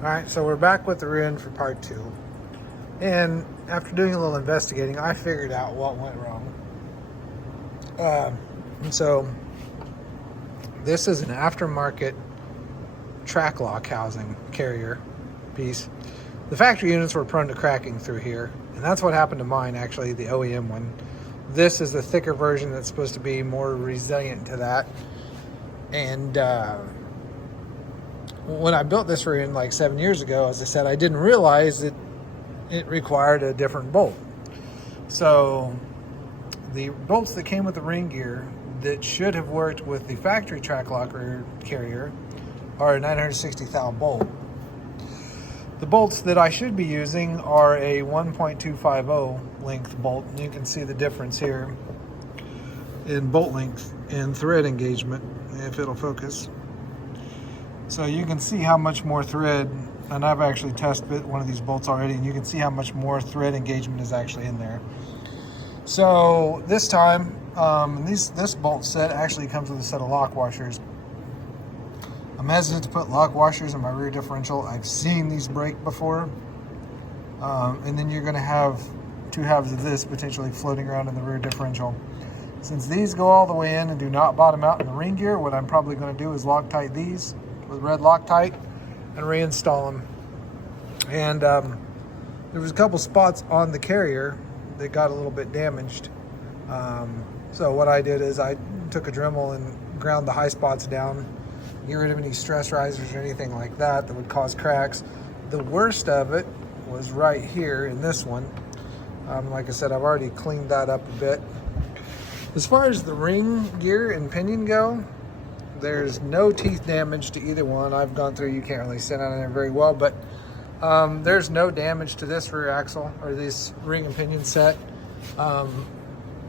All right, so we're back with the rear end for part 2. And after doing a little investigating, I figured out what went wrong. And so this is an aftermarket track lock housing carrier piece. The factory units were prone to cracking through here, and that's what happened to mine, actually, the OEM one. This is the thicker version that's supposed to be more resilient to that. And when I built this rear end like 7 years ago, as I said, I didn't realize that it required a different bolt. So the bolts that came with the ring gear that should have worked with the factory track locker carrier are a 960 thou bolt. The bolts that I should be using are a 1.250 length bolt. And you can see the difference here in bolt length and thread engagement, if it'll focus. So you can see how much more thread, and I've actually tested one of these bolts already, and you can see how much more thread engagement is actually in there. So this time, this bolt set actually comes with a set of lock washers. I'm hesitant to put lock washers in my rear differential. I've seen these break before. And then you're gonna have 2 halves of this potentially floating around in the rear differential. Since these go all the way in and do not bottom out in the ring gear, what I'm probably gonna do is Loctite these with red Loctite and reinstall them. And there was a couple spots on the carrier that got a little bit damaged. So what I did is I took a Dremel and ground the high spots down, get rid of any stress risers or anything like that that would cause cracks. The worst of it was right here in this one. Like I said, I've already cleaned that up a bit. As far as the ring gear and pinion go, there's no teeth damage to either one. I've gone through, you can't really sit on it very well, but there's no damage to this rear axle or this ring and pinion set.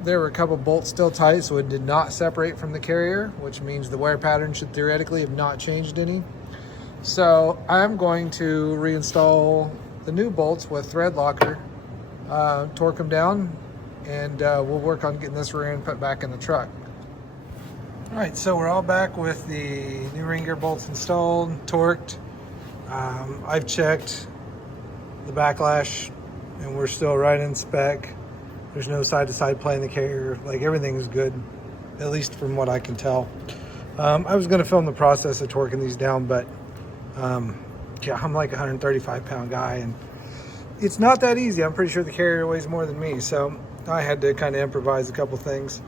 There were a couple bolts still tight, so it did not separate from the carrier, which means the wear pattern should theoretically have not changed any. So I'm going to reinstall the new bolts with thread locker, torque them down, and we'll work on getting this rear end put back in the truck. All right, so we're all back with the new ring gear bolts installed, torqued. I've checked the backlash, and we're still right in spec. There's no side-to-side play in the carrier. Like, everything is good, at least from what I can tell. I was going to film the process of torquing these down, but yeah, I'm like a 135-pound guy, and it's not that easy. I'm pretty sure the carrier weighs more than me, so I had to kind of improvise a couple things.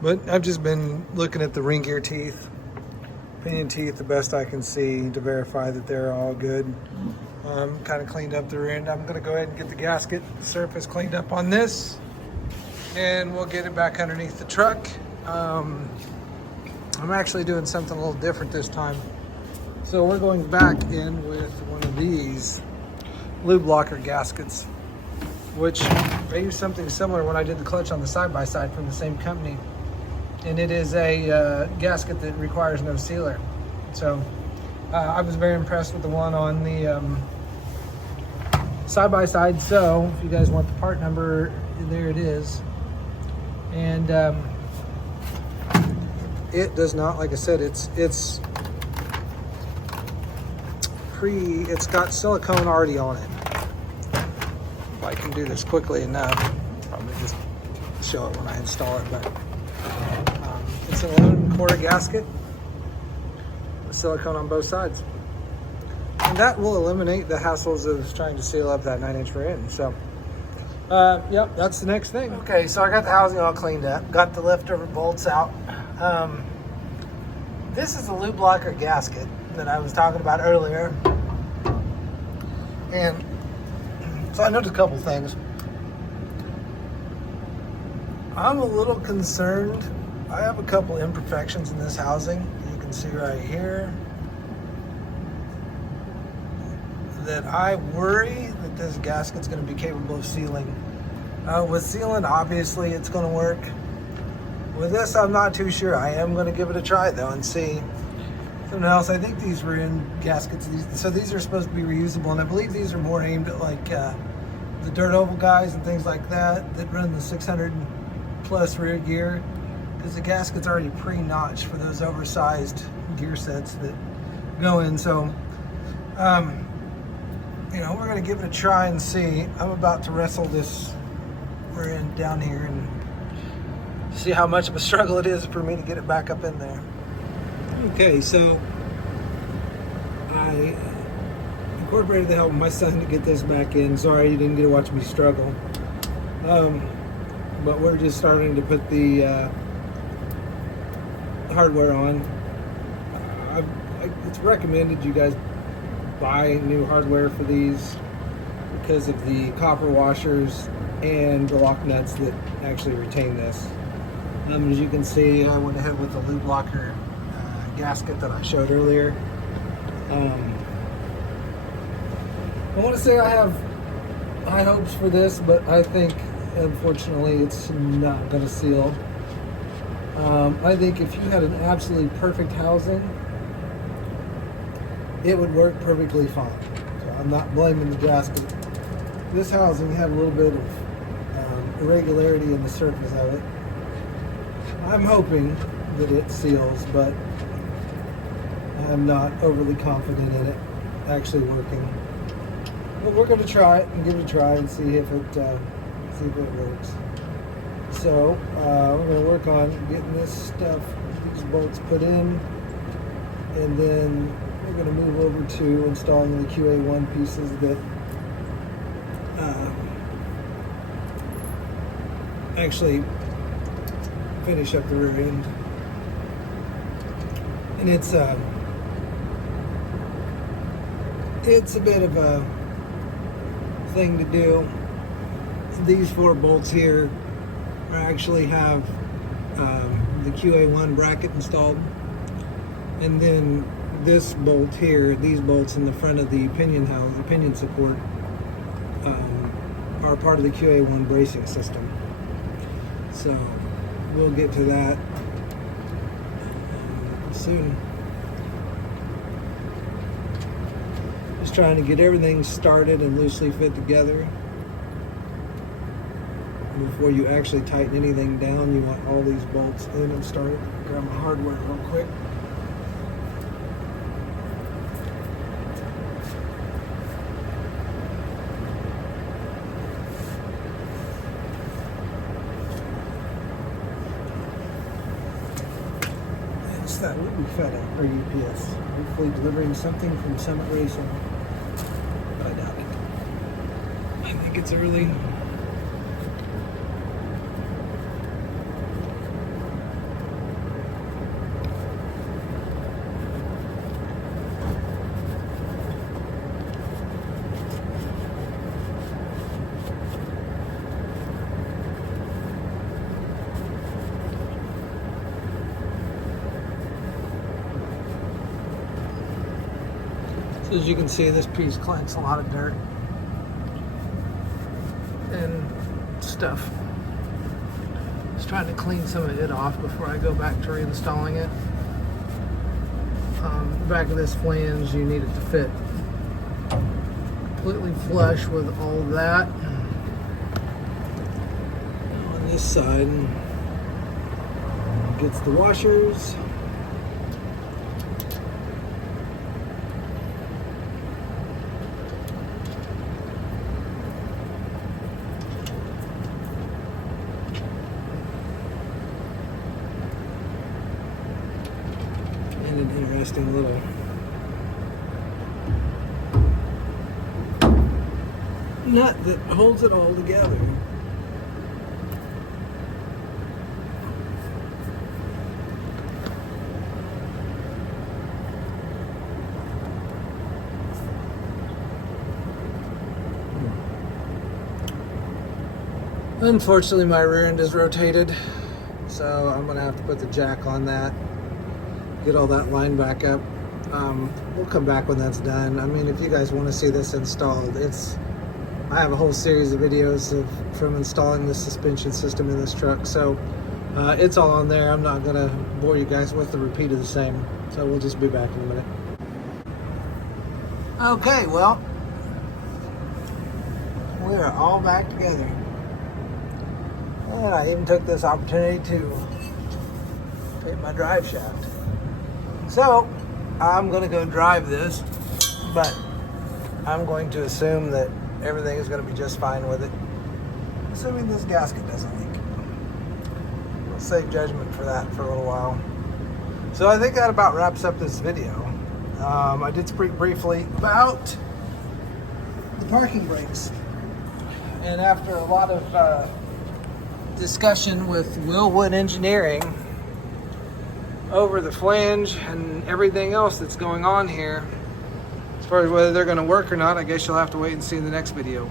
But I've just been looking at the ring gear teeth, pinion teeth, the best I can see to verify that they're all good. Kind of cleaned up the rear end. I'm going to go ahead and get the gasket surface cleaned up on this, and we'll get it back underneath the truck. I'm actually doing something a little different this time. So we're going back in with one of these Lube Locker gaskets, which I used something similar when I did the clutch on the side-by-side from the same company. And it is a gasket that requires no sealer. So I was very impressed with the one on the side-by-side. So if you guys want the part number, there it is. And it does not, like I said, it's got silicone already on it. If I can do this quickly enough, probably just show it when I install it, but it's an aluminum core gasket with silicone on both sides. And that will eliminate the hassles of trying to seal up that 9-inch rear end. So, yep, that's the next thing. Okay, so I got the housing all cleaned up, got the leftover bolts out. This is the Lube Locker gasket that I was talking about earlier. And so I noticed a couple things. I'm a little concerned. I have a couple imperfections in this housing. You can see right here that I worry that this gasket's going to be capable of sealing. With sealing, obviously it's going to work. With this, I'm not too sure. I am going to give it a try though and see. Something else, I think these were in gaskets. So these are supposed to be reusable, and I believe these are more aimed at like the dirt oval guys and things like that run the 600 plus rear gear, because the gasket's already pre-notched for those oversized gear sets that go in. So you know, we're going to give it a try and see. I'm about to wrestle this rear end down here and see how much of a struggle it is for me to get it back up in there. Okay, so I incorporated the help of my son to get this back in. Sorry you didn't get to watch me struggle. But we're just starting to put the hardware on. It's recommended you guys buy new hardware for these because of the copper washers and the lock nuts that actually retain this. As you can see, I went ahead with the Lube Locker gasket that I showed earlier. I want to say I have high hopes for this, but I think unfortunately it's not going to seal. I think if you had an absolutely perfect housing, it would work perfectly fine. So I'm not blaming the gasket. This housing had a little bit of irregularity in the surface of it. I'm hoping that it seals, but I'm not overly confident in it actually working. But we're going to try it and give it a try and see if it works. So we're going to work on getting this stuff, these bolts put in, and then we're going to move over to installing the QA1 pieces that actually finish up the rear end. And it's a bit of a thing to do. These 4 bolts here actually have the QA1 bracket installed, and then this bolt here, these bolts in the front of the pinion house, the pinion support, are part of the QA1 bracing system. So we'll get to that soon. Just trying to get everything started and loosely fit together. Before you actually tighten anything down, you want all these bolts in and started. Grab my hardware real quick. It's that Lube FedEx or UPS. Hopefully delivering something from Summit Racing. But I doubt it. I think it's early. As you can see, this piece collects a lot of dirt and stuff. Just trying to clean some of it off before I go back to reinstalling it. The back of this flange, you need it to fit completely flush with all that. On this side, gets the washers. An interesting little nut that holds it all together. Unfortunately, my rear end is rotated, so I'm gonna have to put the jack on that, get all that line back up. We'll come back when that's done. I mean, if you guys want to see this installed, I have a whole series of videos from installing the suspension system in this truck, so it's all on there. I'm not gonna bore you guys with the repeat of the same, so we'll just be back in a minute. Okay, well, we are all back together. And I even took this opportunity to paint my drive shaft. So I'm gonna go drive this, but I'm going to assume that everything is going to be just fine with it, assuming this gasket doesn't leak. We'll save judgment for that for a little while. So I think that about wraps up this video. I did speak briefly about the parking brakes, and after a lot of discussion with Willwood Engineering over the flange and everything else that's going on here, as far as whether they're going to work or not, I guess you'll have to wait and see in the next video.